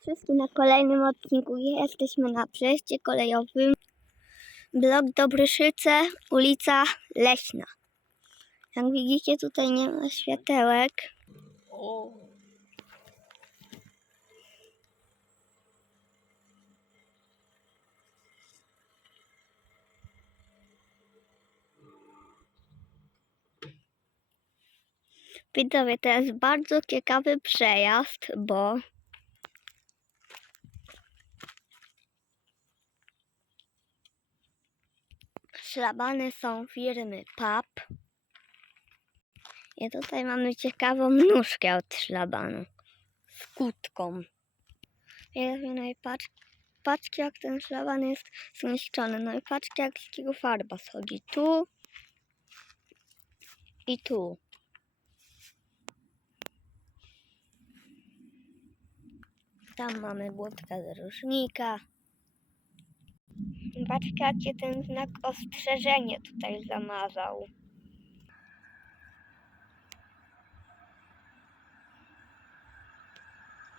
Wszystkim na kolejnym odcinku. Jesteśmy na przejściu kolejowym. Blok Dobryszyce, ulica Leśna. Jak widzicie, tutaj nie ma światełek. Widzowie, to jest bardzo ciekawy przejazd, bo szlabany są firmy PAP. I tutaj mamy ciekawą nóżkę od szlabanu z kutką. No i patrz, patrzcie jak ten szlaban jest zniszczony. No i patrzcie jak z tego farba schodzi. Tu i tu. Tam mamy budkę z różnika. Patrzcie, jak się ten znak ostrzeżenie tutaj zamazał.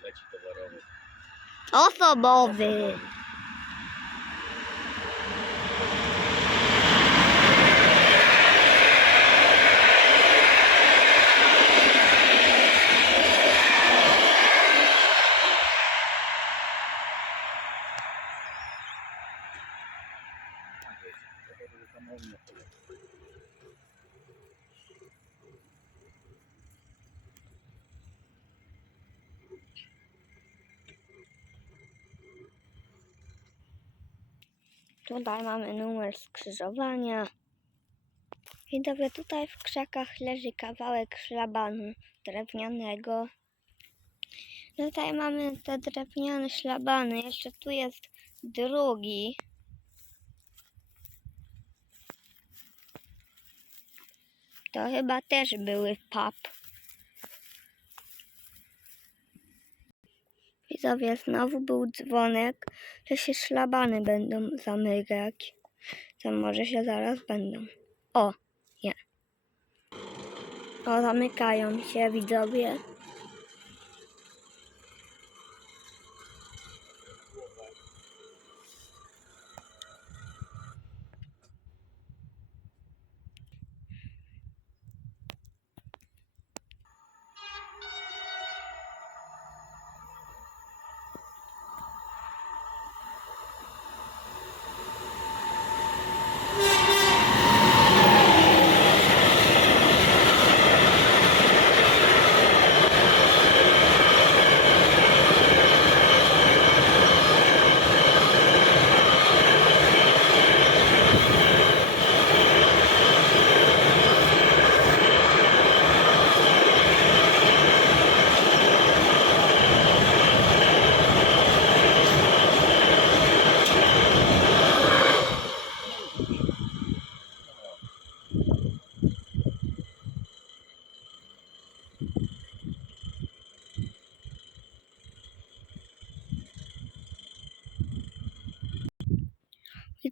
leci towarowy. Osobowy. Tutaj mamy numer skrzyżowania. Widowie, tutaj w krzakach leży kawałek szlabanu drewnianego. Tutaj mamy te drewniane szlabany. Jeszcze tu jest drugi. To chyba też były pap. Widzowie, znowu był dzwonek, że się szlabany będą zamykać. To może się zaraz będą. O, nie. O, zamykają się widzowie.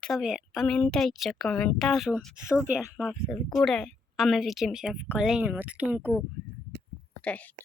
Widzowie, pamiętajcie o komentarzu, subie, łapce w górę, a my widzimy się w kolejnym odcinku. Cześć.